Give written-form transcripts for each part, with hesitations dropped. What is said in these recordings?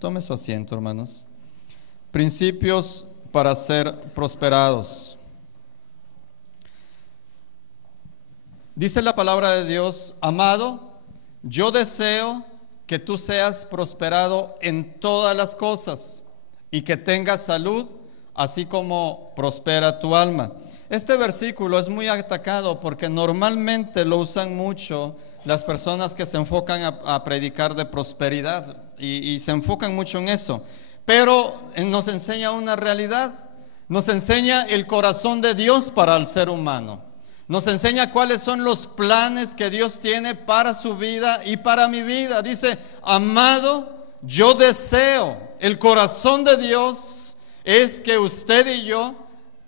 Tome su asiento, hermanos. Principios para ser prosperados. Dice la palabra de Dios: amado, yo deseo que tú seas prosperado en todas las cosas y que tengas salud, así como prospera tu alma. Este versículo es muy atacado porque normalmente lo usan mucho las personas que se enfocan a predicar de prosperidad y se enfocan mucho en eso. Pero nos enseña una realidad, nos enseña el corazón de Dios para el ser humano. Nos enseña cuáles son los planes que Dios tiene para su vida y para mi vida. Dice: amado, yo deseo, el corazón de Dios es que usted y yo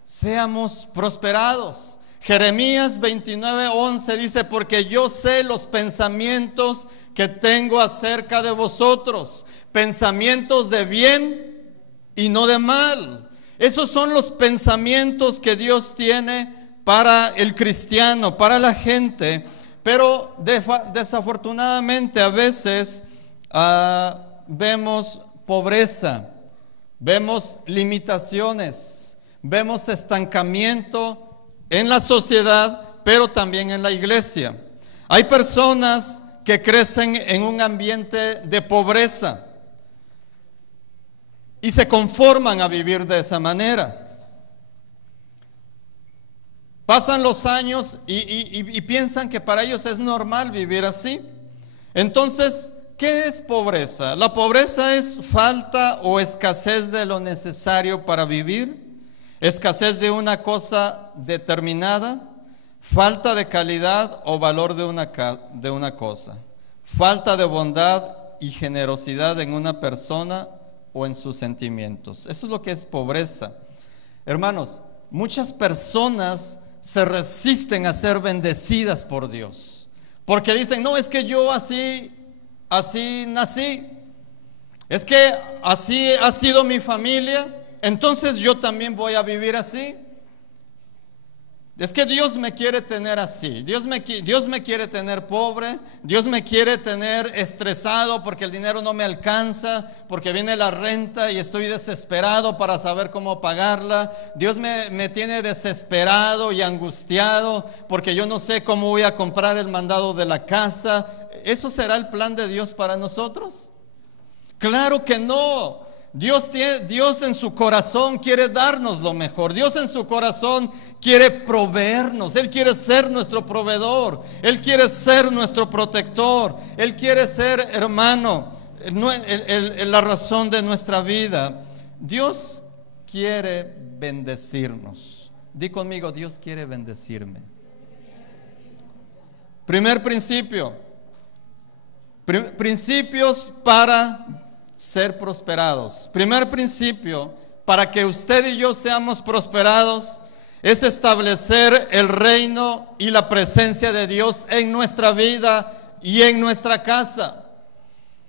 seamos prosperados. Jeremías 29:11 dice: porque yo sé los pensamientos que tengo acerca de vosotros, pensamientos de bien y no de mal. Esos son los pensamientos que Dios tiene para el cristiano, para la gente. Pero desafortunadamente a veces vemos pobreza, vemos limitaciones, vemos estancamiento en la sociedad, pero también en la iglesia. Hay personas que crecen en un ambiente de pobreza y se conforman a vivir de esa manera. Pasan los años y piensan que para ellos es normal vivir así. Entonces, ¿qué es pobreza? La pobreza es falta o escasez de lo necesario para vivir, escasez de una cosa determinada, falta de calidad o valor de una cosa, falta de bondad y generosidad en una persona o en sus sentimientos. Eso es lo que es pobreza. Hermanos, muchas personas se resisten a ser bendecidas por Dios, porque dicen: no, es que yo así nací, es que así ha sido mi familia, entonces yo también voy a vivir así. Es que Dios me quiere tener así, Dios me quiere tener pobre, Dios me quiere tener estresado porque el dinero no me alcanza, porque viene la renta y estoy desesperado para saber cómo pagarla. Dios me tiene desesperado y angustiado porque yo no sé cómo voy a comprar el mandado de la casa. ¿Eso será el plan de Dios para nosotros? Claro que no. Dios en su corazón quiere darnos lo mejor. Dios en su corazón quiere proveernos. Él quiere ser nuestro proveedor. Él quiere ser nuestro protector. Él quiere ser, hermano, la razón de nuestra vida. Dios quiere bendecirnos. Di conmigo: Dios quiere bendecirme. Primer principio. Principios para ser prosperados. Primer principio para que usted y yo seamos prosperados es establecer el reino y la presencia de Dios en nuestra vida y en nuestra casa.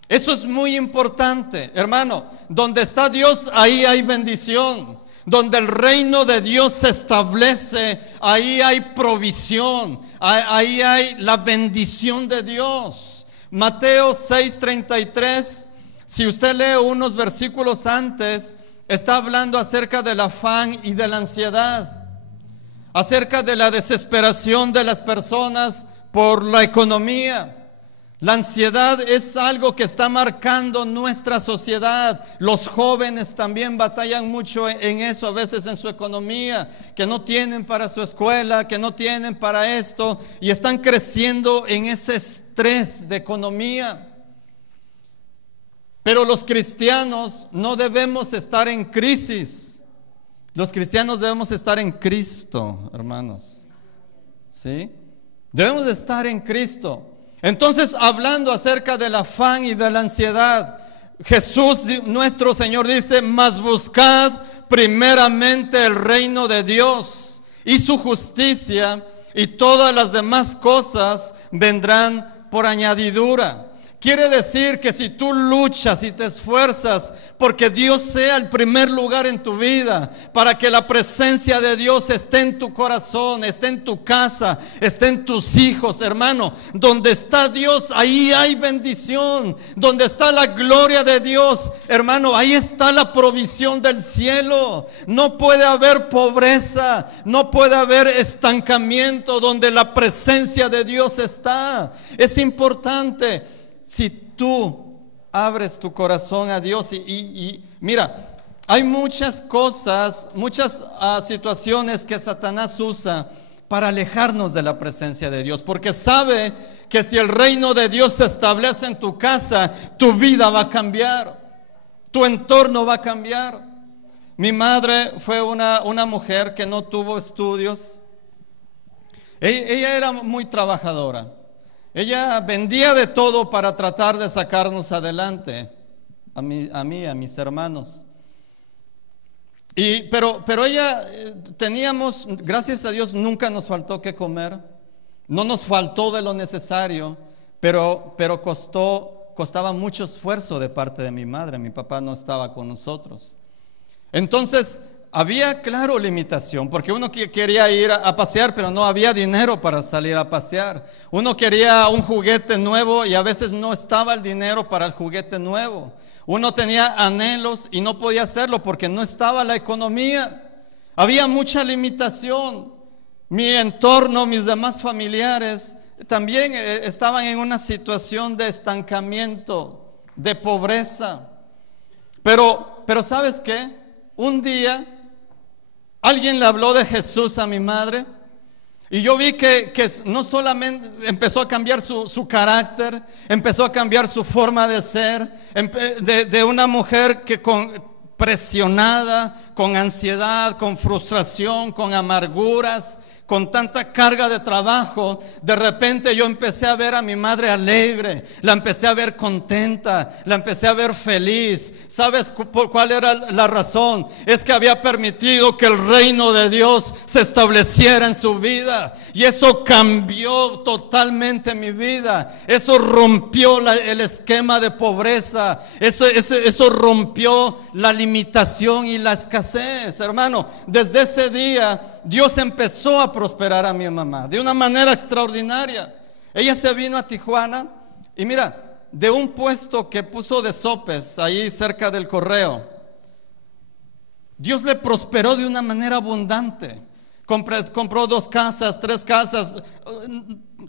Eso es muy importante, hermano. Donde está Dios, ahí hay bendición. Donde el reino de Dios se establece, ahí hay provisión, ahí hay la bendición de Dios. Mateo 6:33. Si usted lee unos versículos antes, está hablando acerca del afán y de la ansiedad, acerca de la desesperación de las personas por la economía. La ansiedad es algo que está marcando nuestra sociedad. Los jóvenes también batallan mucho en eso, a veces en su economía, que no tienen para su escuela, que no tienen para esto, y están creciendo en ese estrés de economía. Pero los cristianos no debemos estar en crisis. Los cristianos debemos estar en Cristo, hermanos. ¿Sí? Debemos de estar en Cristo. Entonces, hablando acerca del afán y de la ansiedad, Jesús, nuestro Señor, dice: mas buscad primeramente el reino de Dios y su justicia, y todas las demás cosas vendrán por añadidura. Quiere decir que si tú luchas y te esfuerzas porque Dios sea el primer lugar en tu vida, para que la presencia de Dios esté en tu corazón, esté en tu casa, esté en tus hijos, hermano. Donde está Dios, ahí hay bendición. Donde está la gloria de Dios, hermano, ahí está la provisión del cielo. No puede haber pobreza, no puede haber estancamiento donde la presencia de Dios está. Es importante. Si tú abres tu corazón a Dios y mira, hay muchas cosas, muchas situaciones que Satanás usa para alejarnos de la presencia de Dios, porque sabe que si el reino de Dios se establece en tu casa, tu vida va a cambiar, tu entorno va a cambiar. Mi madre fue una mujer que no tuvo estudios. Ella era muy trabajadora. Ella vendía de todo para tratar de sacarnos adelante, a mí, a mis hermanos. Pero ella, teníamos, gracias a Dios, nunca nos faltó que comer. No nos faltó de lo necesario, pero costaba mucho esfuerzo de parte de mi madre. Mi papá no estaba con nosotros. Entonces, había, claro, limitación, porque uno quería ir a pasear, pero no había dinero para salir a pasear. Uno quería un juguete nuevo y a veces no estaba el dinero para el juguete nuevo. Uno tenía anhelos y no podía hacerlo porque no estaba la economía. Había mucha limitación. Mi entorno, mis demás familiares también estaban en una situación de estancamiento, de pobreza. Pero ¿sabes qué? Un día alguien le habló de Jesús a mi madre y yo vi que no solamente empezó a cambiar su carácter, empezó a cambiar su forma de ser, de una mujer que presionada, con ansiedad, con frustración, con amarguras, con tanta carga de trabajo. De repente yo empecé a ver a mi madre alegre, la empecé a ver contenta, la empecé a ver feliz. ¿Sabes por cuál era la razón? Es que había permitido que el reino de Dios se estableciera en su vida, y eso cambió totalmente mi vida. Eso rompió el esquema de pobreza, eso rompió la limitación y la escasez, hermano. Desde ese día Dios empezó a prosperar a mi mamá de una manera extraordinaria. Ella se vino a Tijuana y mira, de un puesto que puso de sopes ahí cerca del correo, Dios le prosperó de una manera abundante. Compró 2 casas, 3 casas,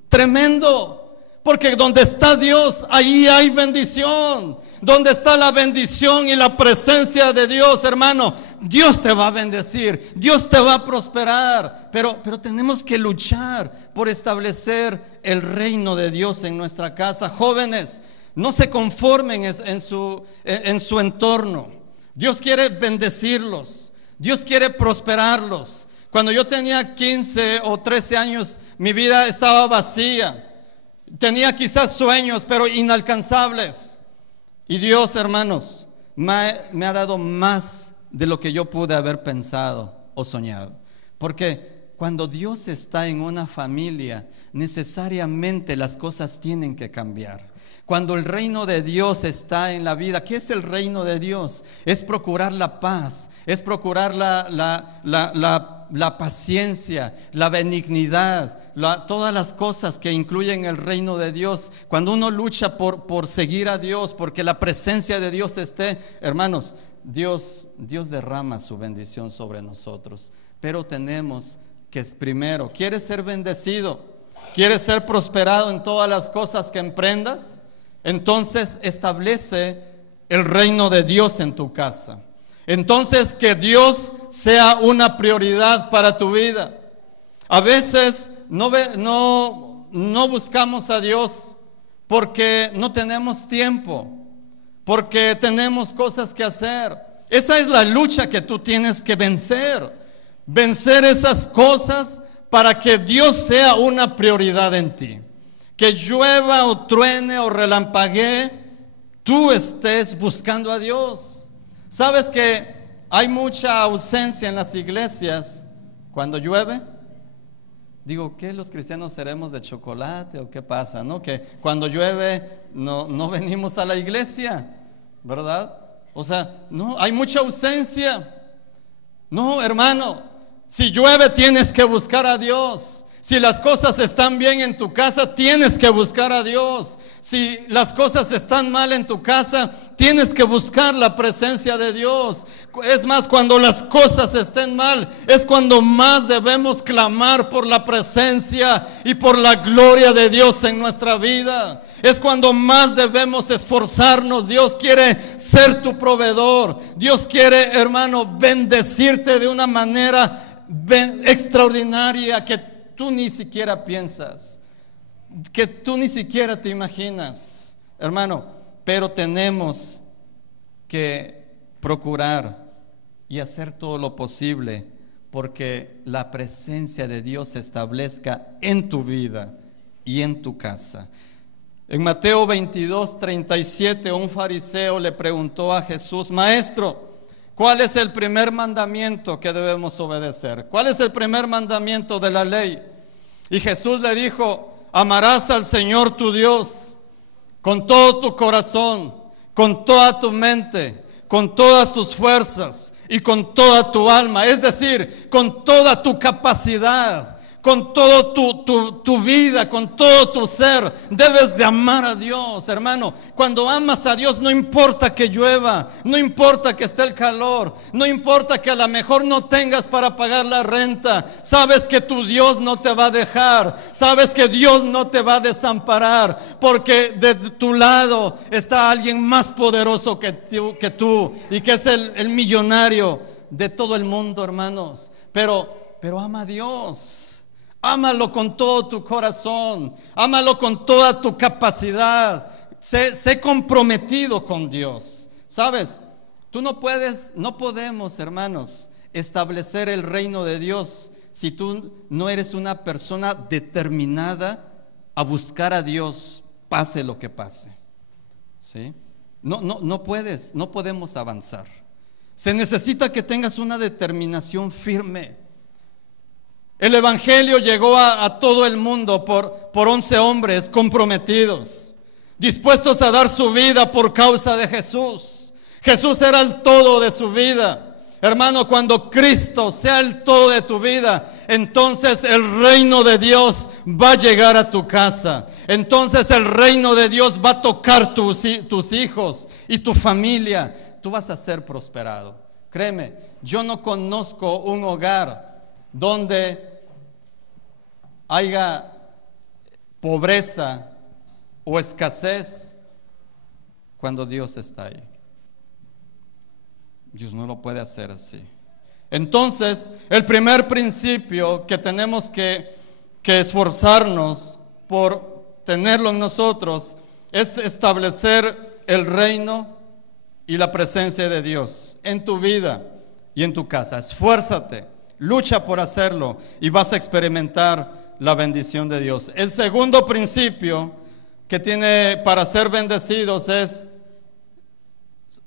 tremendo. Porque donde está Dios, ahí hay bendición. Donde está la bendición y la presencia de Dios, hermano, Dios te va a bendecir, Dios te va a prosperar. Pero tenemos que luchar por establecer el reino de Dios en nuestra casa. Jóvenes, no se conformen en su entorno. Dios quiere bendecirlos, Dios quiere prosperarlos. Cuando yo tenía 15 o 13 años, mi vida estaba vacía. Tenía quizás sueños, pero inalcanzables. Y Dios, hermanos, me ha dado más de lo que yo pude haber pensado o soñado. Porque cuando Dios está en una familia, necesariamente las cosas tienen que cambiar. Cuando el reino de Dios está en la vida, ¿qué es el reino de Dios? Es procurar la paz, es procurar la paciencia, la benignidad, todas las cosas que incluyen el reino de Dios. Cuando uno lucha por seguir a Dios, porque la presencia de Dios esté, hermanos, Dios derrama su bendición sobre nosotros. Pero tenemos que primero, ¿quieres ser bendecido? ¿Quieres ser prosperado en todas las cosas que emprendas? Entonces establece el reino de Dios en tu casa. Entonces que Dios sea una prioridad para tu vida. A veces no buscamos a Dios porque no tenemos tiempo, porque tenemos cosas que hacer. Esa es la lucha que tú tienes que vencer. Vencer esas cosas para que Dios sea una prioridad en ti. Que llueva o truene o relampaguee, tú estés buscando a Dios. ¿Sabes que hay mucha ausencia en las iglesias cuando llueve? Digo, ¿qué los cristianos seremos de chocolate o qué pasa? ¿No? Que cuando llueve no venimos a la iglesia, ¿verdad? O sea, no, hay mucha ausencia. No, hermano, si llueve tienes que buscar a Dios. Si las cosas están bien en tu casa, tienes que buscar a Dios. Si las cosas están mal en tu casa, tienes que buscar la presencia de Dios. Es más, cuando las cosas estén mal, es cuando más debemos clamar por la presencia y por la gloria de Dios en nuestra vida. Es cuando más debemos esforzarnos. Dios quiere ser tu proveedor. Dios quiere, hermano, bendecirte de una manera extraordinaria que tú ni siquiera piensas, que tú ni siquiera te imaginas, hermano. Pero tenemos que procurar y hacer todo lo posible porque la presencia de Dios se establezca en tu vida y en tu casa. En Mateo 22:37, un fariseo le preguntó a Jesús: Maestro, ¿cuál es el primer mandamiento que debemos obedecer? ¿Cuál es el primer mandamiento de la ley? Y Jesús le dijo: amarás al Señor tu Dios con todo tu corazón, con toda tu mente, con todas tus fuerzas y con toda tu alma. Es decir, con toda tu capacidad, con todo tu vida, con todo tu ser. Debes de amar a Dios, hermano. Cuando amas a Dios, no importa que llueva, no importa que esté el calor, no importa que a lo mejor no tengas para pagar la renta. Sabes que tu Dios no te va a dejar, sabes que Dios no te va a desamparar, porque de tu lado está alguien más poderoso que tú y que es el millonario de todo el mundo, hermanos. Pero ama a Dios. Ámalo con todo tu corazón, ámalo con toda tu capacidad. Sé comprometido con Dios. ¿Sabes? No podemos, hermanos, establecer el reino de Dios si tú no eres una persona determinada a buscar a Dios, pase lo que pase. ¿Sí? No podemos avanzar. Se necesita que tengas una determinación firme. El evangelio llegó a todo el mundo por 11 hombres comprometidos, dispuestos a dar su vida por causa de Jesús. Jesús era el todo de su vida. Hermano, cuando Cristo sea el todo de tu vida, entonces el reino de Dios va a llegar a tu casa. Entonces el reino de Dios va a tocar tus hijos y tu familia. Tú vas a ser prosperado. Créeme, yo no conozco un hogar donde haya pobreza o escasez cuando Dios está ahí. Dios no lo puede hacer así. Entonces, el primer principio que tenemos que esforzarnos por tenerlo en nosotros es establecer el reino y la presencia de Dios en tu vida y en tu casa. Esfuérzate. Lucha por hacerlo y vas a experimentar la bendición de Dios. El segundo principio que tiene para ser bendecidos es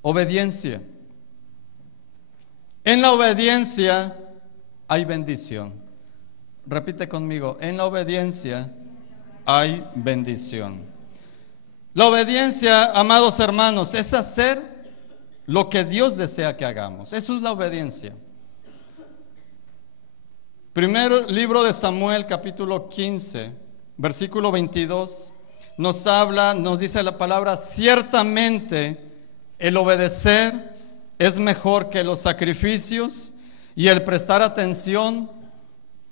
obediencia. En la obediencia hay bendición. Repite conmigo: en la obediencia hay bendición. La obediencia, amados hermanos, es hacer lo que Dios desea que hagamos. Eso es la obediencia. Primero libro de Samuel, capítulo 15, versículo 22, nos dice la palabra: ciertamente el obedecer es mejor que los sacrificios, y el prestar atención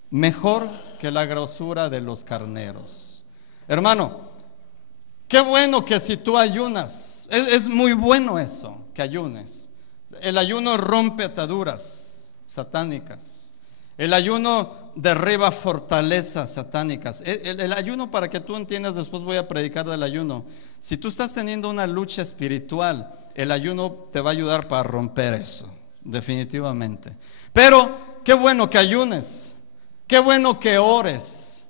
mejor que la grosura de los carneros. Hermano, qué bueno que si tú ayunas, es muy bueno eso, que ayunes. El ayuno rompe ataduras satánicas. El ayuno derriba fortalezas satánicas. El ayuno, para que tú entiendas, después voy a predicar del ayuno. Si tú estás teniendo una lucha espiritual, el ayuno te va a ayudar para romper eso, definitivamente. Pero qué bueno que ayunes, qué bueno que ores.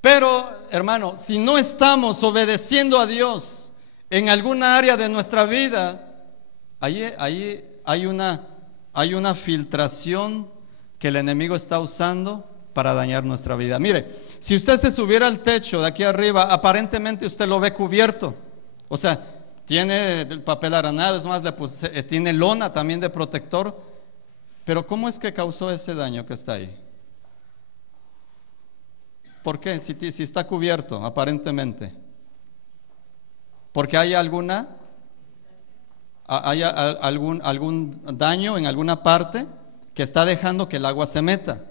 Pero, hermano, si no estamos obedeciendo a Dios en alguna área de nuestra vida, ahí hay una filtración que el enemigo está usando para dañar nuestra vida. Mire, si usted se subiera al techo de aquí arriba, aparentemente usted lo ve cubierto. O sea, tiene el papel aranado, es más, tiene lona también de protector. Pero ¿cómo es que causó ese daño que está ahí? ¿Por qué? Si está cubierto, aparentemente. ¿Porque hay algún daño en alguna parte que está dejando que el agua se meta?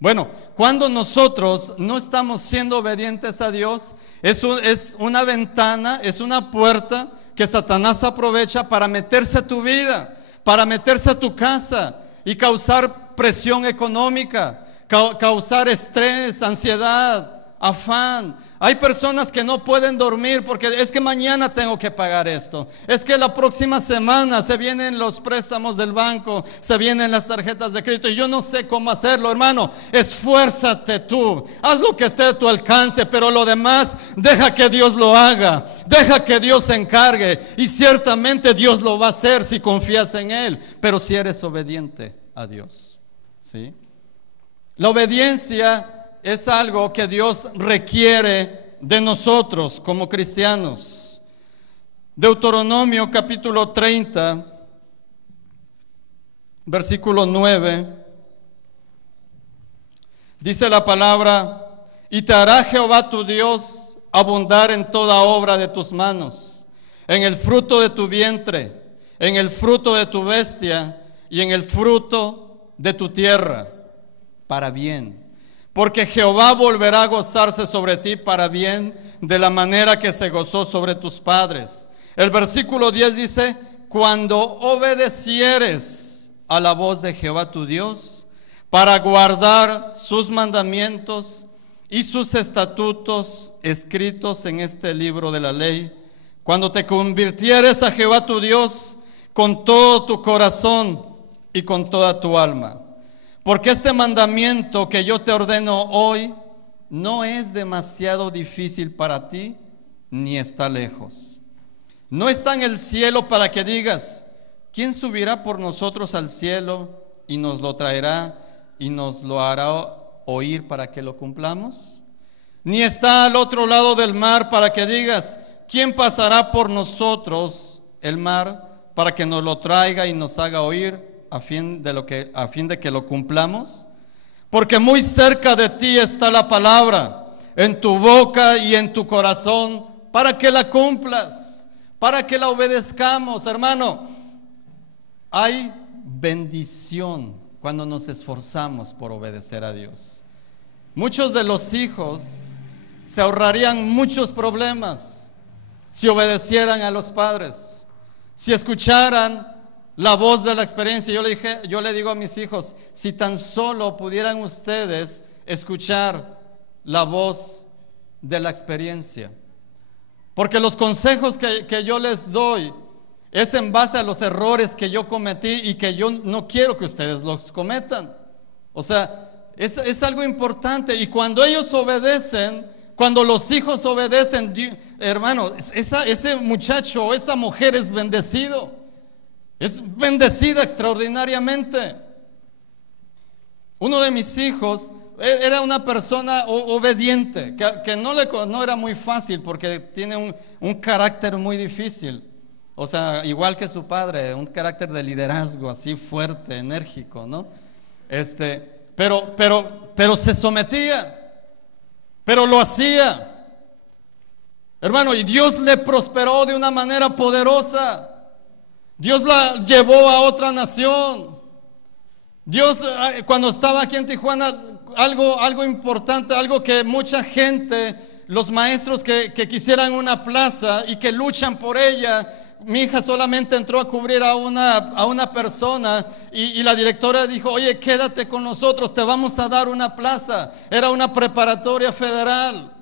Bueno, cuando nosotros no estamos siendo obedientes a Dios, es una ventana, es una puerta que Satanás aprovecha para meterse a tu vida, para meterse a tu casa y causar presión económica, causar estrés, ansiedad, afán. Hay personas que no pueden dormir porque es que mañana tengo que pagar esto, es que la próxima semana se vienen los préstamos del banco, se vienen las tarjetas de crédito y yo no sé cómo hacerlo. Hermano, esfuérzate tú, haz lo que esté a tu alcance, pero lo demás deja que Dios lo haga, deja que Dios se encargue, y ciertamente Dios lo va a hacer si confías en Él, pero si eres obediente a Dios, ¿sí? La obediencia es algo que Dios requiere de nosotros como cristianos. Deuteronomio capítulo 30, versículo 9, dice la palabra: y te hará Jehová tu Dios abundar en toda obra de tus manos, en el fruto de tu vientre, en el fruto de tu bestia y en el fruto de tu tierra, para bien. Porque Jehová volverá a gozarse sobre ti para bien, de la manera que se gozó sobre tus padres. El versículo 10 dice: cuando obedecieres a la voz de Jehová tu Dios, para guardar sus mandamientos y sus estatutos escritos en este libro de la ley, cuando te convirtieres a Jehová tu Dios con todo tu corazón y con toda tu alma. Porque este mandamiento que yo te ordeno hoy no es demasiado difícil para ti, ni está lejos. No está en el cielo para que digas: ¿quién subirá por nosotros al cielo y nos lo traerá y nos lo hará oír para que lo cumplamos? Ni está al otro lado del mar para que digas: ¿quién pasará por nosotros el mar para que nos lo traiga y nos haga oír a fin de que lo cumplamos? Porque muy cerca de ti está la palabra, en tu boca y en tu corazón, para que la cumplas, para que la obedezcamos. Hermano, hay bendición cuando nos esforzamos por obedecer a Dios. Muchos de los hijos se ahorrarían muchos problemas si obedecieran a los padres, si escucharan la voz de la experiencia. Yo le digo a mis hijos: si tan solo pudieran ustedes escuchar la voz de la experiencia, porque los consejos que yo les doy es en base a los errores que yo cometí y que yo no quiero que ustedes los cometan. O sea, es algo importante. Y cuando ellos obedecen, cuando los hijos obedecen, hermano, ese muchacho o esa mujer es bendecido. Es bendecida extraordinariamente. Uno de mis hijos era una persona obediente, que no era muy fácil porque tiene un carácter muy difícil. O sea, igual que su padre, un carácter de liderazgo así fuerte, enérgico, ¿no? Pero se sometía, pero lo hacía. Hermano, y Dios le prosperó de una manera poderosa. Dios la llevó a otra nación. Dios, cuando estaba aquí en Tijuana, algo importante, algo que mucha gente, los maestros que quisieran una plaza y que luchan por ella, mi hija solamente entró a cubrir a una persona y la directora dijo: oye, quédate con nosotros, te vamos a dar una plaza. Era una preparatoria federal.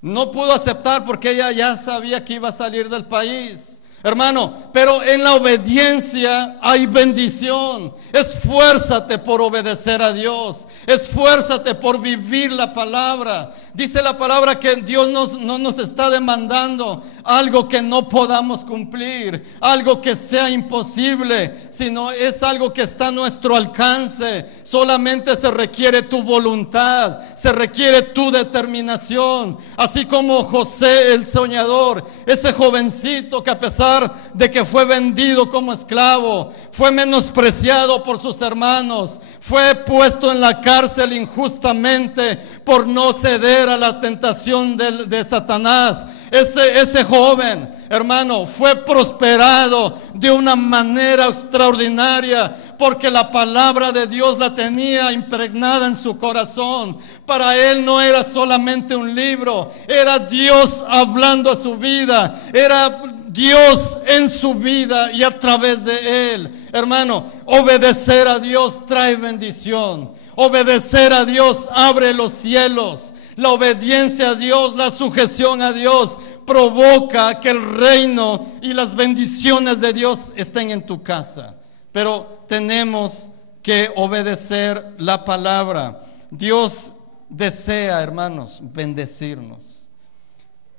No pudo aceptar porque ella ya sabía que iba a salir del país. Hermano, pero en la obediencia hay bendición. Esfuérzate por obedecer a Dios. Esfuérzate por vivir la palabra. Dice la palabra que Dios no nos está demandando algo que no podamos cumplir, algo que sea imposible, sino es algo que está a nuestro alcance. Solamente se requiere tu voluntad, se requiere tu determinación. Así como José el soñador, ese jovencito que a pesar de que fue vendido como esclavo, fue menospreciado por sus hermanos, fue puesto en la cárcel injustamente por no ceder a la tentación de Satanás. Ese joven, hermano, fue prosperado de una manera extraordinaria, porque la palabra de Dios la tenía impregnada en su corazón. Para él no era solamente un libro, era Dios hablando a su vida, era Dios en su vida y a través de él. Hermano, obedecer a Dios trae bendición. Obedecer a Dios abre los cielos. La obediencia a Dios, la sujeción a Dios provoca que el reino y las bendiciones de Dios estén en tu casa. Pero tenemos que obedecer la palabra. Dios desea, hermanos, bendecirnos.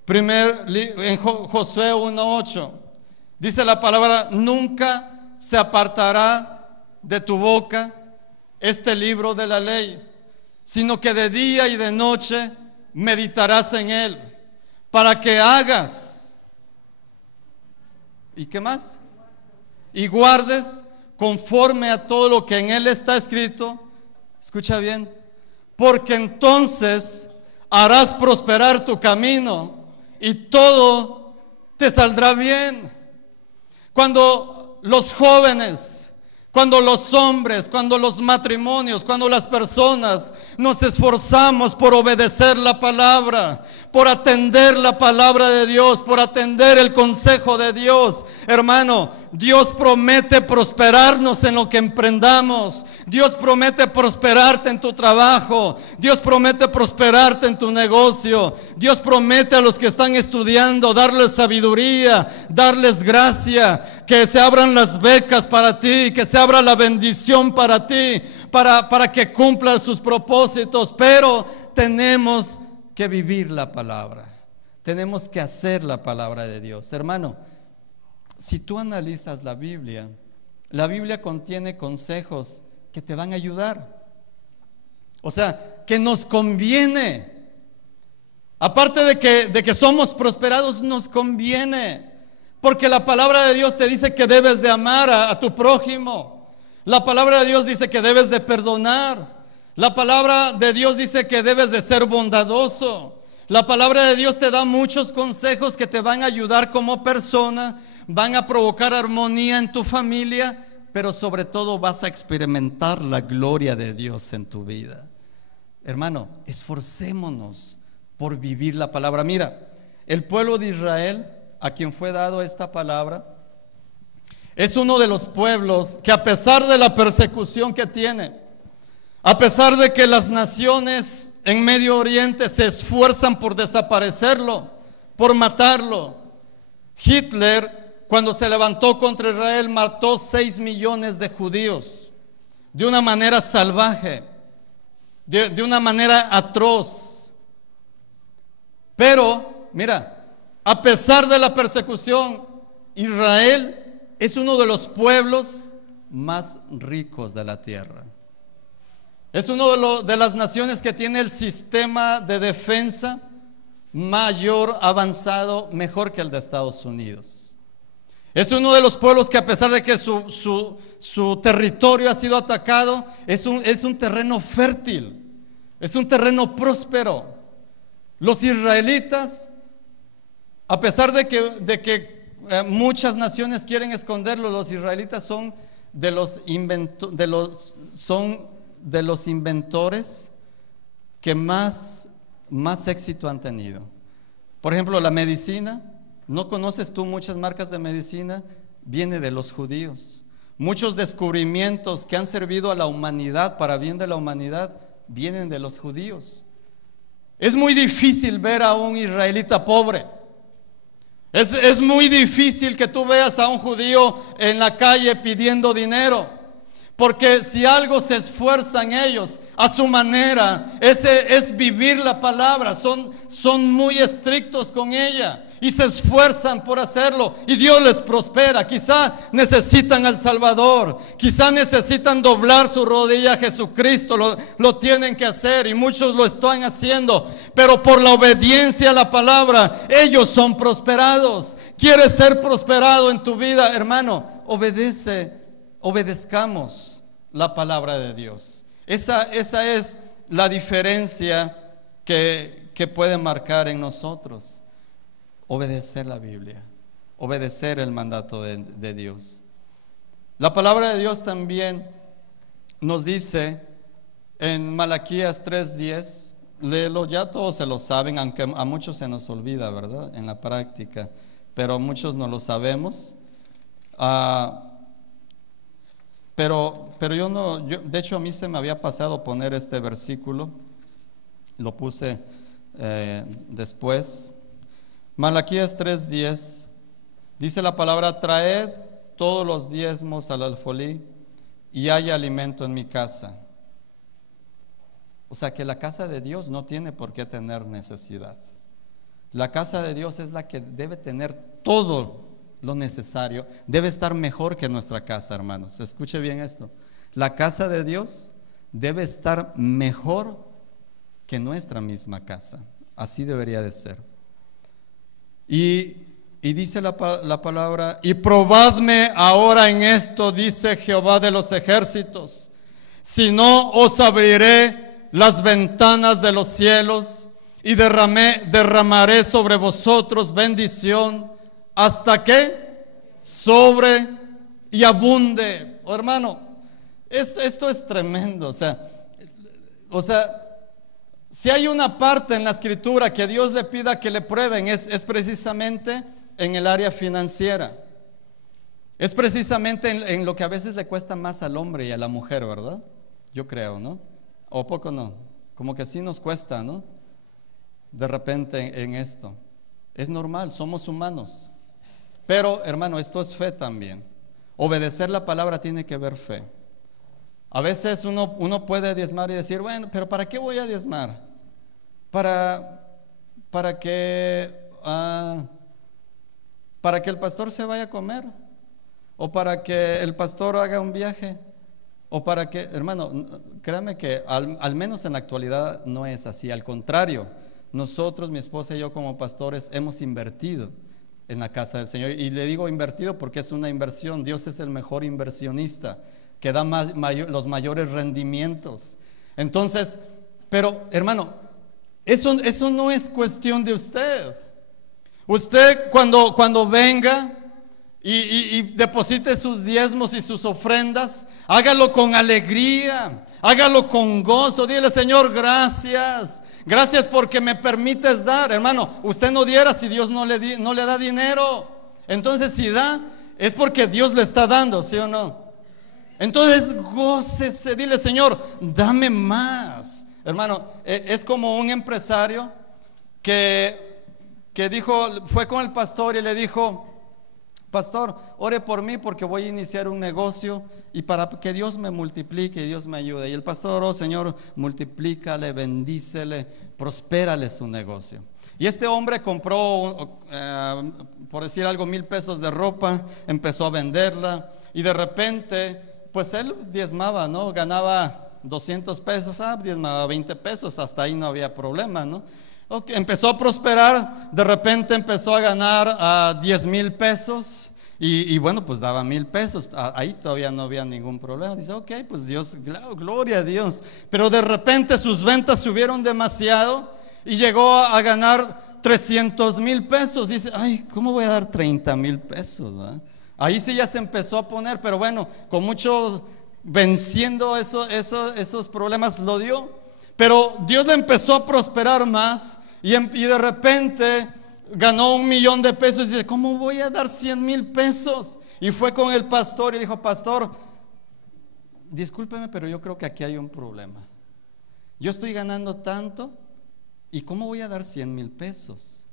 En Josué 1:8 dice la palabra: nunca se apartará de tu boca este libro de la ley, sino que de día y de noche meditarás en él, para que hagas, ¿y qué más? Y guardes conforme a todo lo que en él está escrito. Escucha bien: porque entonces harás prosperar tu camino y todo te saldrá bien. Cuando los jóvenes, cuando los hombres, cuando los matrimonios, cuando las personas nos esforzamos por obedecer la palabra, por atender la palabra de Dios, por atender el consejo de Dios, hermano, Dios promete prosperarnos en lo que emprendamos. Dios promete prosperarte en tu trabajo. Dios promete prosperarte en tu negocio. Dios promete a los que están estudiando darles sabiduría, darles gracia, que se abran las becas para ti, que se abra la bendición para ti, para que cumplan sus propósitos. Pero tenemos que vivir la palabra. Tenemos que hacer la palabra de Dios. Hermano, si tú analizas la Biblia contiene consejos que te van a ayudar. O sea, que nos conviene. Aparte de que somos prosperados, nos conviene. Porque la palabra de Dios te dice que debes de amar a tu prójimo. La palabra de Dios dice que debes de perdonar. La palabra de Dios dice que debes de ser bondadoso. La palabra de Dios te da muchos consejos que te van a ayudar como persona, van a provocar armonía en tu familia, pero sobre todo vas a experimentar la gloria de Dios en tu vida. Hermano, esforcémonos por vivir la palabra. Mira, el pueblo de Israel, a quien fue dado esta palabra, es uno de los pueblos que, a pesar de la persecución que tiene, a pesar de que las naciones en Medio Oriente se esfuerzan por desaparecerlo, por matarlo, Hitler, cuando se levantó contra Israel, mató 6 millones de judíos de una manera salvaje, de una manera atroz. Pero, mira, a pesar de la persecución, Israel es uno de los pueblos más ricos de la tierra. Es uno de las naciones que tiene el sistema de defensa mayor, avanzado, mejor que el de Estados Unidos. Es uno de los pueblos que, a pesar de que su territorio ha sido atacado, es un terreno fértil, es un terreno próspero. Los israelitas, a pesar de que muchas naciones quieren esconderlo, los israelitas son de los inventores que más éxito han tenido. Por ejemplo, la medicina. ¿No conoces tú muchas marcas de medicina? Viene de los judíos. Muchos descubrimientos que han servido a la humanidad, para bien de la humanidad, vienen de los judíos. Es muy difícil ver a un israelita pobre. Es muy difícil que tú veas a un judío en la calle pidiendo dinero, Porque si algo se esfuerzan ellos a su manera, ese es vivir la palabra. Son muy estrictos con ella y se esfuerzan por hacerlo y Dios les prospera. Quizá necesitan al Salvador, quizá necesitan doblar su rodilla a Jesucristo, lo tienen que hacer y muchos lo están haciendo, pero por la obediencia a la palabra ellos son prosperados. ¿Quieres ser prosperado en tu vida, hermano? Obedezcamos la palabra de Dios. Esa es la diferencia que puede marcar en nosotros. Obedecer la Biblia, obedecer el mandato de Dios. La palabra de Dios también nos dice en Malaquías 3:10, léelo, ya todos se lo saben, aunque a muchos se nos olvida, ¿verdad? En la práctica, pero muchos no lo sabemos. Pero de hecho a mí se me había pasado poner este versículo, lo puse después. Malaquías 3:10 dice la palabra: traed todos los diezmos al alfolí y haya alimento en mi casa. O sea que la casa de Dios no tiene por qué tener necesidad. La casa de Dios es la que debe tener todo lo necesario, debe estar mejor que nuestra casa, hermanos. Escuche bien esto: la casa de Dios debe estar mejor que nuestra misma casa. Así debería de ser. Y dice la palabra: y probadme ahora en esto, dice Jehová de los ejércitos, si no os abriré las ventanas de los cielos y derramaré sobre vosotros bendición hasta que sobre y abunde. Oh, hermano, esto es tremendo. O sea, si hay una parte en la escritura que Dios le pida que le prueben, es precisamente en el área financiera. Es precisamente en lo que a veces le cuesta más al hombre y a la mujer, ¿verdad? Yo creo, ¿no? ¿O poco no? Como que sí nos cuesta, ¿no? De repente en esto. Es normal, somos humanos. Pero, hermano, esto es fe también. Obedecer la palabra tiene que ver fe. A veces uno puede diezmar y decir: bueno, pero ¿para qué voy a diezmar? Para que el pastor se vaya a comer, o para que el pastor haga un viaje, o para que, hermano, créame que al menos en la actualidad no es así. Al contrario, nosotros, mi esposa y yo como pastores, hemos invertido en la casa del Señor. Y le digo invertido porque es una inversión. Dios es el mejor inversionista, que da los mayores rendimientos. Entonces, pero hermano, eso no es cuestión de usted. Usted cuando venga y deposite sus diezmos y sus ofrendas, hágalo con alegría, hágalo con gozo. Dile: Señor, gracias. Gracias porque me permites dar. Hermano, usted no diera si Dios no le da dinero. Entonces, si da, es porque Dios le está dando, ¿sí o no? Entonces, gócese, dile: Señor, dame más. Hermano, es como un empresario que fue con el pastor y le dijo: pastor, ore por mí porque voy a iniciar un negocio y para que Dios me multiplique y Dios me ayude. Y el pastor oró: Señor, multiplícale, bendícele, prospérale su negocio. Y este hombre compró, por decir algo, 1,000 pesos de ropa, empezó a venderla y de repente, pues él diezmaba, ¿no? Ganaba 200 pesos, diezmaba 20 pesos, hasta ahí no había problema, ¿no? Okay, empezó a prosperar, de repente empezó a ganar 10,000 pesos y bueno, pues daba 1,000 pesos, ahí todavía no había ningún problema. Dice: ok, pues Dios, gloria a Dios. Pero de repente sus ventas subieron demasiado y llegó a ganar 300,000 pesos. Dice: ay, ¿cómo voy a dar 30,000 pesos? Ahí sí ya se empezó a poner, pero bueno, con muchos venciendo esos problemas lo dio. Pero Dios le empezó a prosperar más y de repente ganó 1,000,000 de pesos. Y dice: ¿cómo voy a dar 100,000 pesos? Y fue con el pastor y dijo: pastor, discúlpeme, pero yo creo que aquí hay un problema. Yo estoy ganando tanto, ¿y cómo voy a dar 100,000 pesos?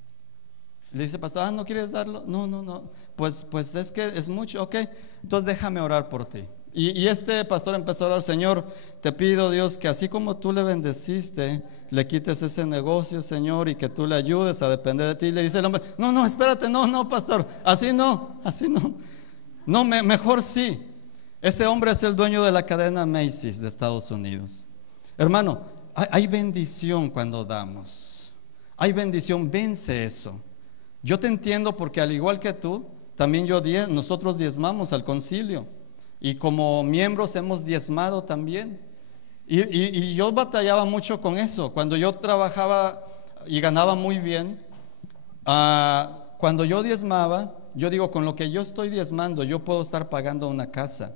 Le dice: pastor, ¿no quieres darlo? No, pues es que es mucho. Ok, entonces déjame orar por ti. Y este pastor empezó a orar: Señor, te pido, Dios, que así como tú le bendeciste, le quites ese negocio, Señor, y que tú le ayudes a depender de ti. Y le dice el hombre: no, espérate, no, pastor, así no. No, mejor sí. Ese hombre es el dueño de la cadena Macy's de Estados Unidos. Hermano, hay bendición cuando damos. Hay bendición, vence eso. Yo te entiendo, porque al igual que tú, también nosotros diezmamos al concilio. Y como miembros hemos diezmado también. Y yo batallaba mucho con eso. Cuando yo trabajaba y ganaba muy bien, cuando yo diezmaba, yo digo: con lo que yo estoy diezmando, yo puedo estar pagando una casa.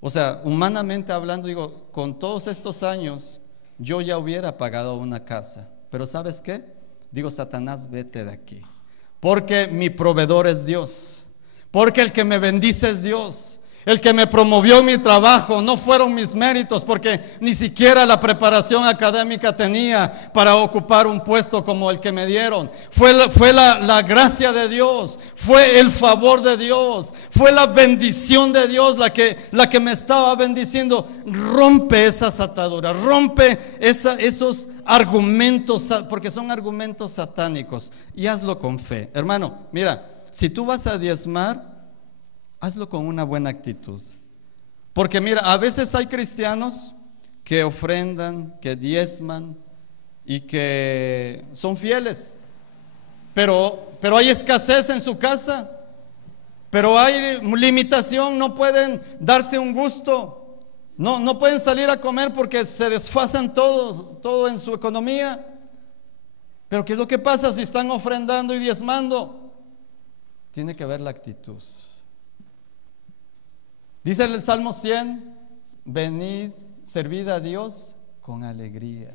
O sea, humanamente hablando, digo, con todos estos años, yo ya hubiera pagado una casa. Pero ¿sabes qué? Digo: Satanás, vete de aquí. Porque mi proveedor es Dios. Porque el que me bendice es Dios. El que me promovió en mi trabajo no fueron mis méritos, porque ni siquiera la preparación académica tenía para ocupar un puesto como el que me dieron. Fue la gracia de Dios, fue el favor de Dios, fue la bendición de Dios la que me estaba bendiciendo. Rompe esas ataduras, rompe esos argumentos, porque son argumentos satánicos, y hazlo con fe. Hermano, mira, si tú vas a diezmar, hazlo con una buena actitud. Porque mira, a veces hay cristianos que ofrendan, que diezman y que son fieles, pero hay escasez en su casa, pero hay limitación, no pueden darse un gusto, no pueden salir a comer porque se desfasan todo en su economía. Pero ¿qué es lo que pasa si están ofrendando y diezmando? Tiene que ver la actitud. Dice el Salmo 100: venid, servid a Dios con alegría.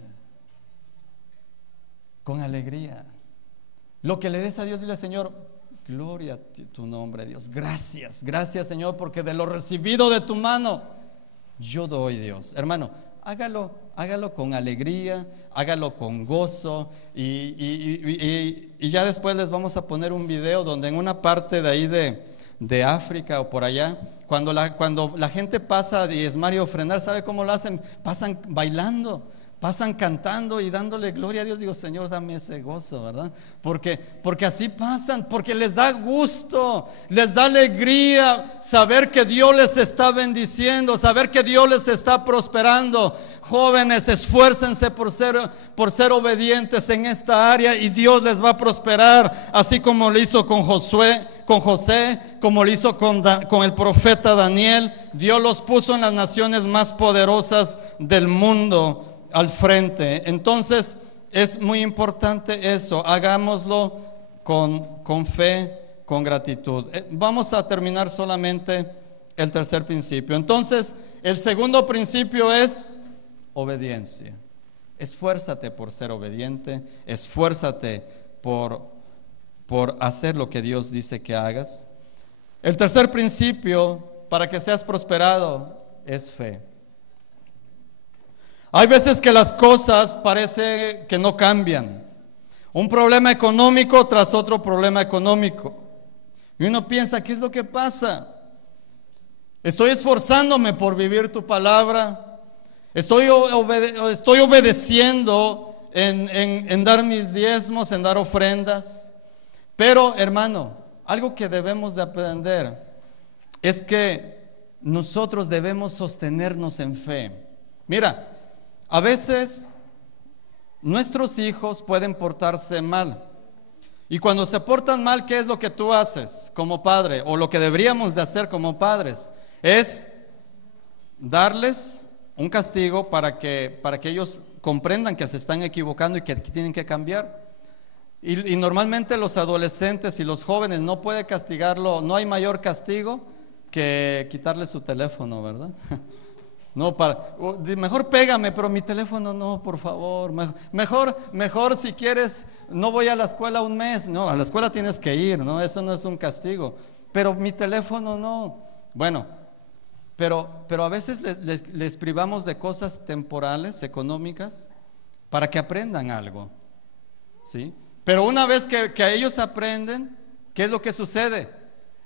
Con alegría. Lo que le des a Dios, dile: Señor, gloria a tu nombre, Dios. Gracias, Señor, porque de lo recibido de tu mano yo doy, Dios. Hermano, hágalo con alegría, hágalo con gozo. Y ya después les vamos a poner un video donde en una parte de ahí de África o por allá, cuando la gente pasa a diezmar y ofrendar, ¿sabe cómo lo hacen? Pasan bailando, pasan cantando y dándole gloria a Dios. Digo: Señor, dame ese gozo, ¿verdad? Porque así pasan, porque les da gusto, les da alegría saber que Dios les está bendiciendo, saber que Dios les está prosperando. Jóvenes, esfuércense por ser obedientes en esta área, y Dios les va a prosperar, así como lo hizo con José, como lo hizo con el profeta Daniel. Dios los puso en las naciones más poderosas del mundo al frente. Entonces es muy importante eso, hagámoslo con fe, con gratitud. Vamos a terminar solamente el tercer principio. Entonces, el segundo principio es obediencia. Esfuérzate por ser obediente, esfuérzate por hacer lo que Dios dice que hagas. El tercer principio para que seas prosperado es fe. Hay veces que las cosas parece que no cambian. Un problema económico tras otro problema económico. Y uno piensa: ¿qué es lo que pasa? Estoy esforzándome por vivir tu palabra. Estoy obedeciendo en dar mis diezmos, en dar ofrendas. Pero, hermano, algo que debemos de aprender es que nosotros debemos sostenernos en fe. Mira, a veces nuestros hijos pueden portarse mal. Y cuando se portan mal, ¿qué es lo que tú haces como padre? O lo que deberíamos de hacer como padres es darles un castigo para que ellos comprendan que se están equivocando y que tienen que cambiar. Y normalmente los adolescentes y los jóvenes no puede castigarlo, no hay mayor castigo que quitarles su teléfono, ¿verdad? No, mejor pégame, pero mi teléfono no, por favor. Mejor si quieres, no voy a la escuela un mes. No, a la escuela tienes que ir, ¿no? Eso no es un castigo. Pero mi teléfono no. Bueno, pero a veces les privamos de cosas temporales, económicas, para que aprendan algo, ¿sí? Pero una vez que ellos aprenden, ¿qué es lo que sucede?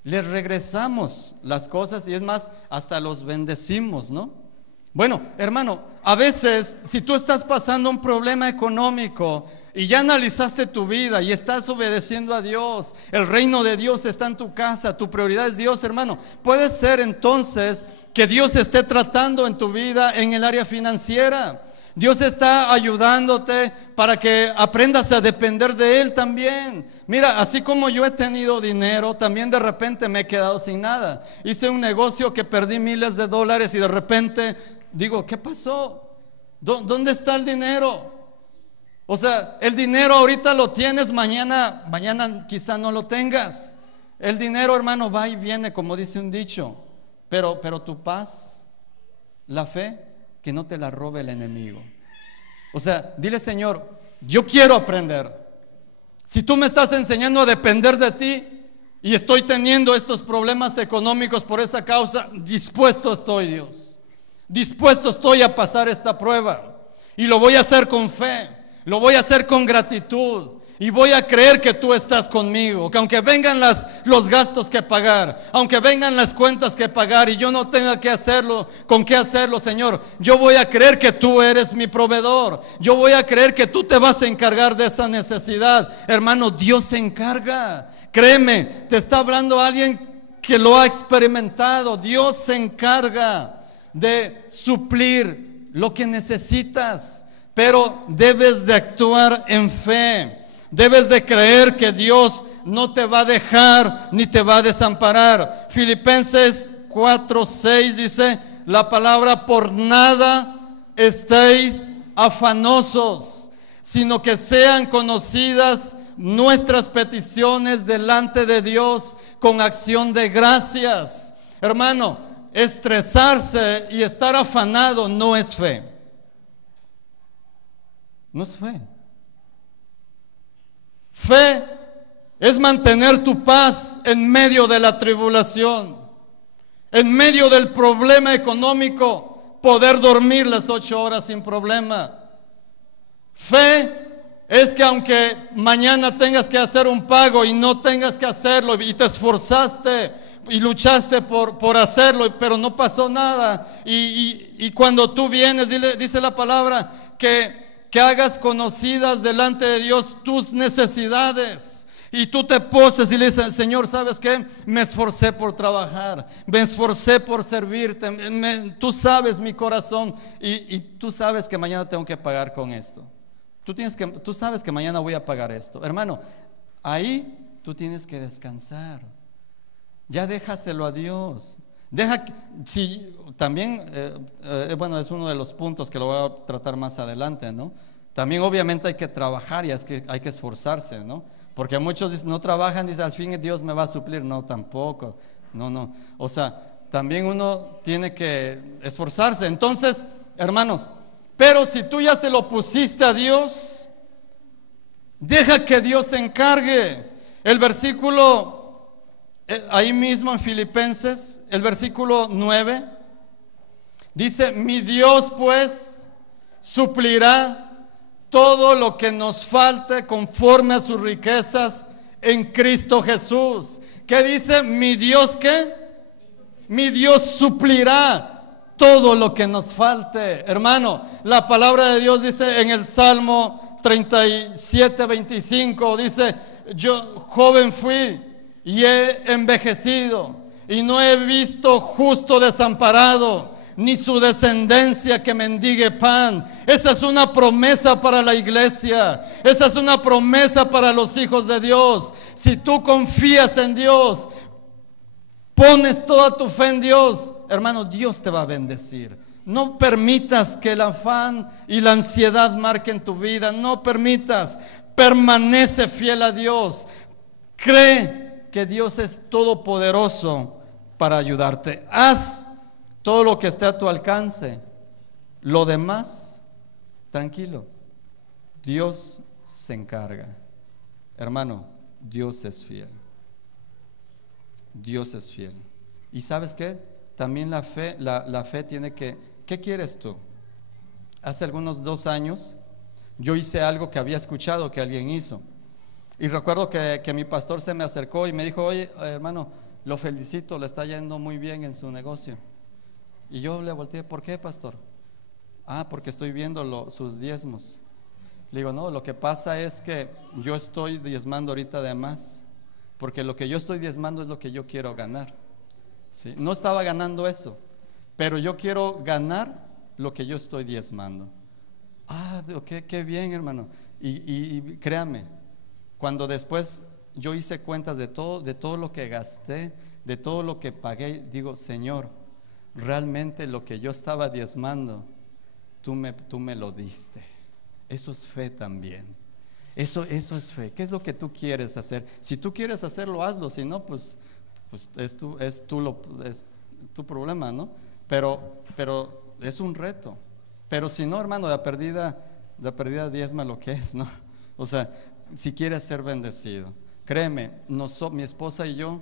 les regresamos las cosas y es más, hasta los bendecimos, ¿no? Bueno, hermano, a veces si tú estás pasando un problema económico y ya analizaste tu vida y estás obedeciendo a Dios, el reino de Dios está en tu casa, tu prioridad es Dios, hermano, puede ser entonces que Dios esté tratando en tu vida en el área financiera. Dios está ayudándote para que aprendas a depender de Él también. Mira, así como yo he tenido dinero, también de repente me he quedado sin nada. Hice un negocio que perdí miles de dólares y de repente digo, ¿qué pasó? ¿Dónde está el dinero? O sea, el dinero ahorita lo tienes, mañana quizá no lo tengas. El dinero, hermano, va y viene, como dice un dicho. Pero tu paz, la fe, que no te la robe el enemigo. O sea, dile, Señor, yo quiero aprender. Si tú me estás enseñando a depender de ti y estoy teniendo estos problemas económicos por esa causa, dispuesto estoy, Dios. Dispuesto estoy a pasar esta prueba. Y lo voy a hacer con fe, lo voy a hacer con gratitud. Y voy a creer que tú estás conmigo, que aunque vengan los gastos que pagar, aunque vengan las cuentas que pagar y yo no tenga que hacerlo, con qué hacerlo, Señor, yo voy a creer que tú eres mi proveedor. Yo voy a creer que tú te vas a encargar de esa necesidad. Hermano, Dios se encarga. Créeme, te está hablando alguien que lo ha experimentado. Dios se encarga de suplir lo que necesitas, pero debes de actuar en fe. Debes de creer que Dios no te va a dejar ni te va a desamparar. Filipenses 4:6 dice la palabra: por nada estéis afanosos, sino que sean conocidas nuestras peticiones delante de Dios con acción de gracias. Hermano, estresarse y estar afanado no es fe. No es fe. Fe es mantener tu paz en medio de la tribulación, en medio del problema económico, poder dormir las 8 horas sin problema. Fe es que aunque mañana tengas que hacer un pago y no tengas que hacerlo y te esforzaste y luchaste por hacerlo, pero no pasó nada, y cuando tú vienes, dice la palabra que hagas conocidas delante de Dios tus necesidades. Y tú te postes y le dices: Señor, ¿sabes qué? Me esforcé por trabajar, me esforcé por servirte, tú sabes mi corazón y tú sabes que mañana tengo que pagar con esto. Tú sabes que mañana voy a pagar esto. Hermano, ahí tú tienes que descansar. Ya déjaselo a Dios. También, bueno, es uno de los puntos que lo voy a tratar más adelante, ¿no? También obviamente hay que trabajar y hay que esforzarse, ¿no? Porque muchos no trabajan, dicen: al fin Dios me va a suplir. No, tampoco, no. O sea, también uno tiene que esforzarse. Entonces, hermanos, pero si tú ya se lo pusiste a Dios, deja que Dios se encargue. El versículo ahí mismo en Filipenses, el versículo 9 dice: mi Dios pues suplirá todo lo que nos falte conforme a sus riquezas en Cristo Jesús. ¿Qué dice? Mi Dios, ¿qué? Mi Dios suplirá todo lo que nos falte. Hermano, la palabra de Dios dice en el Salmo 37:25, dice: yo joven fui y he envejecido y no he visto justo desamparado, ni su descendencia que mendigue pan. Esa es una promesa para la iglesia. Esa es una promesa para los hijos de Dios. Si tú confías en Dios, pones toda tu fe en Dios, hermano, Dios te va a bendecir. No permitas que el afán y la ansiedad marquen tu vida. No permitas. Permanece fiel a Dios. Cree que Dios es todopoderoso para ayudarte. Haz todo lo que esté a tu alcance. Lo demás, tranquilo. Dios se encarga. Hermano, Dios es fiel. Dios es fiel. ¿Y sabes qué? También la fe tiene que... ¿Qué quieres tú? Hace algunos 2 años yo hice algo que había escuchado que alguien hizo. Y recuerdo que mi pastor se me acercó y me dijo: oye, hermano, lo felicito, le está yendo muy bien en su negocio. Y yo le volteé, ¿por qué, pastor? Ah, porque estoy viendo sus diezmos. Le digo, no, lo que pasa es que yo estoy diezmando ahorita de más, porque lo que yo estoy diezmando es lo que yo quiero ganar, ¿sí? No estaba ganando eso, pero yo quiero ganar lo que yo estoy diezmando. Ah, qué bien, hermano. Y créame, cuando después yo hice cuentas de todo lo que gasté, de todo lo que pagué, digo, Señor, realmente lo que yo estaba diezmando, tú me lo diste. Eso es fe también. Eso es fe. ¿Qué es lo que tú quieres hacer? Si tú quieres hacerlo, hazlo. Si no, pues es tu problema, ¿no? Pero es un reto. Pero si no, hermano, de perdida diezma lo que es, ¿no? O sea, si quieres ser bendecido, créeme, mi esposa y yo,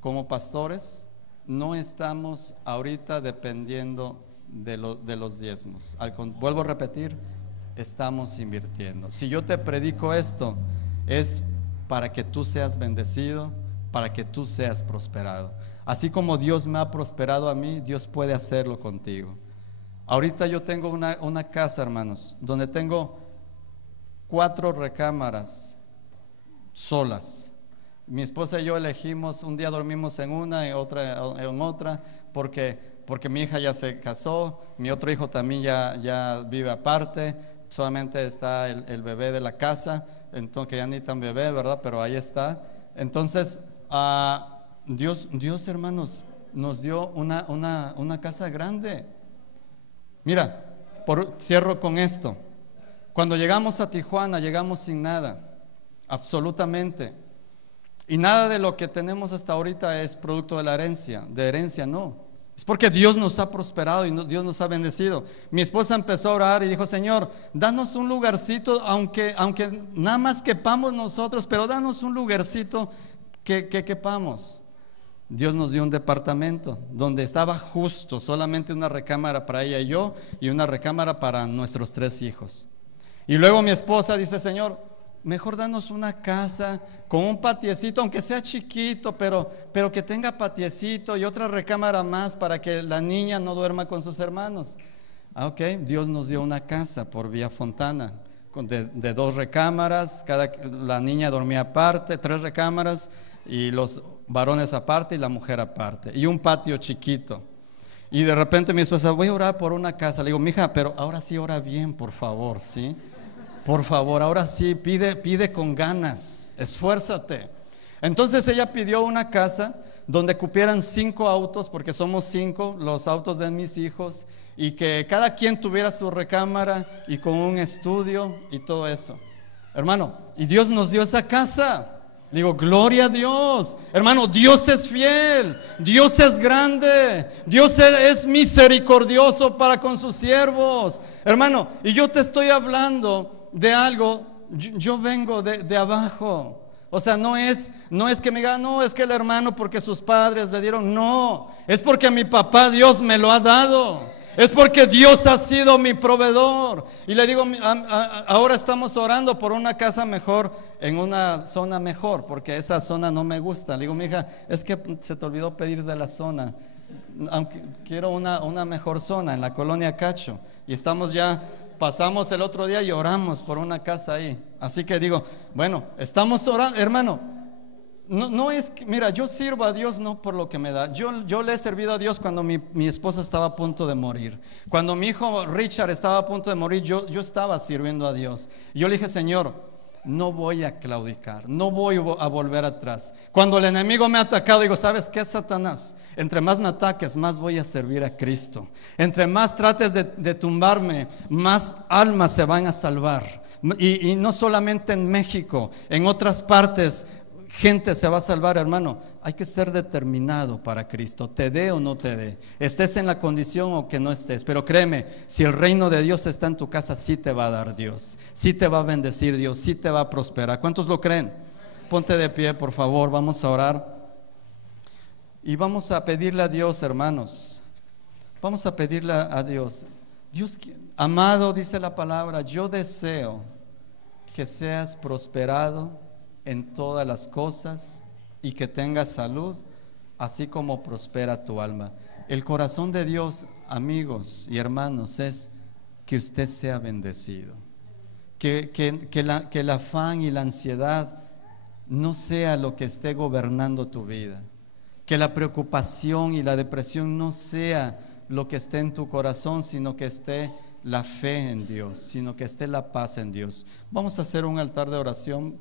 como pastores, no estamos ahorita dependiendo de los diezmos. Vuelvo a repetir, estamos invirtiendo. Si yo te predico esto, es para que tú seas bendecido, para que tú seas prosperado. Así como Dios me ha prosperado a mí, Dios puede hacerlo contigo. Ahorita yo tengo una casa, hermanos, donde tengo 4 recámaras solas. Mi esposa y yo elegimos, un día dormimos en una y en otra, porque mi hija ya se casó, mi otro hijo también ya vive aparte, solamente está el bebé de la casa, entonces que ya ni tan bebé, ¿verdad? Pero ahí está. Entonces, Dios, hermanos, nos dio una casa grande. Mira, cierro con esto. Cuando llegamos a Tijuana, llegamos sin nada, absolutamente. Y nada de lo que tenemos hasta ahorita es producto de herencia, no. Es porque Dios nos ha prosperado y Dios nos ha bendecido. Mi esposa empezó a orar y dijo, Señor, danos un lugarcito, aunque nada más quepamos nosotros, pero danos un lugarcito que quepamos. Dios nos dio un departamento donde estaba justo, solamente una recámara para ella y yo, y una recámara para nuestros 3 hijos. Y luego mi esposa dice, Señor, mejor danos una casa con un patiecito, aunque sea chiquito, pero que tenga patiecito y otra recámara más para que la niña no duerma con sus hermanos. Ok, Dios nos dio una casa por Vía Fontana de 2 recámaras, la niña dormía aparte, 3 recámaras y los varones aparte y la mujer aparte, y un patio chiquito. Y de repente mi esposa, voy a orar por una casa. Le digo, mija, pero ahora sí ora bien, por favor, ¿sí? Por favor, ahora sí, pide con ganas, esfuérzate. Entonces ella pidió una casa donde cupieran 5 autos, porque somos 5, los autos de mis hijos, y que cada quien tuviera su recámara y con un estudio y todo eso. Hermano, y Dios nos dio esa casa. Digo, gloria a Dios. Hermano, Dios es fiel, Dios es grande, Dios es misericordioso para con sus siervos. Hermano, y yo te estoy hablando de algo, yo vengo de abajo. O sea, no es que me digan, no, es que el hermano porque sus padres le dieron, no, es porque mi papá Dios me lo ha dado. Es porque Dios ha sido mi proveedor. Y le digo, ahora estamos orando por una casa mejor, en una zona mejor, porque esa zona no me gusta. Le digo, mija, es que se te olvidó pedir de la zona. Aunque quiero una mejor zona en la colonia Cacho. Y pasamos el otro día y oramos por una casa ahí. Así que digo, bueno, estamos orando, hermano. No es que, mira, yo sirvo a Dios no por lo que me da. Yo le he servido a Dios cuando mi esposa estaba a punto de morir. Cuando mi hijo Richard estaba a punto de morir, yo estaba sirviendo a Dios. Y yo le dije, Señor, no voy a claudicar, no voy a volver atrás. Cuando el enemigo me ha atacado, digo, ¿sabes qué, Satanás? Entre más me ataques, más voy a servir a Cristo. Entre más trates de tumbarme, más almas se van a salvar. Y no solamente en México, en otras partes gente se va a salvar, hermano. Hay que ser determinado para Cristo, te dé o no te dé, estés en la condición o que no estés. Pero créeme, si el reino de Dios está en tu casa, sí te va a dar Dios, sí te va a bendecir Dios, sí te va a prosperar. ¿Cuántos lo creen? Ponte de pie, por favor, vamos a orar y vamos a pedirle a Dios, hermanos. Vamos a pedirle a Dios. Dios, amado, dice la palabra, yo deseo que seas prosperado en todas las cosas y que tengas salud, así como prospera tu alma. El corazón de Dios, amigos y hermanos, es que usted sea bendecido, que el afán y la ansiedad no sea lo que esté gobernando tu vida, que la preocupación y la depresión no sea lo que esté en tu corazón, sino que esté la fe en Dios, sino que esté la paz en Dios. Vamos a hacer un altar de oración.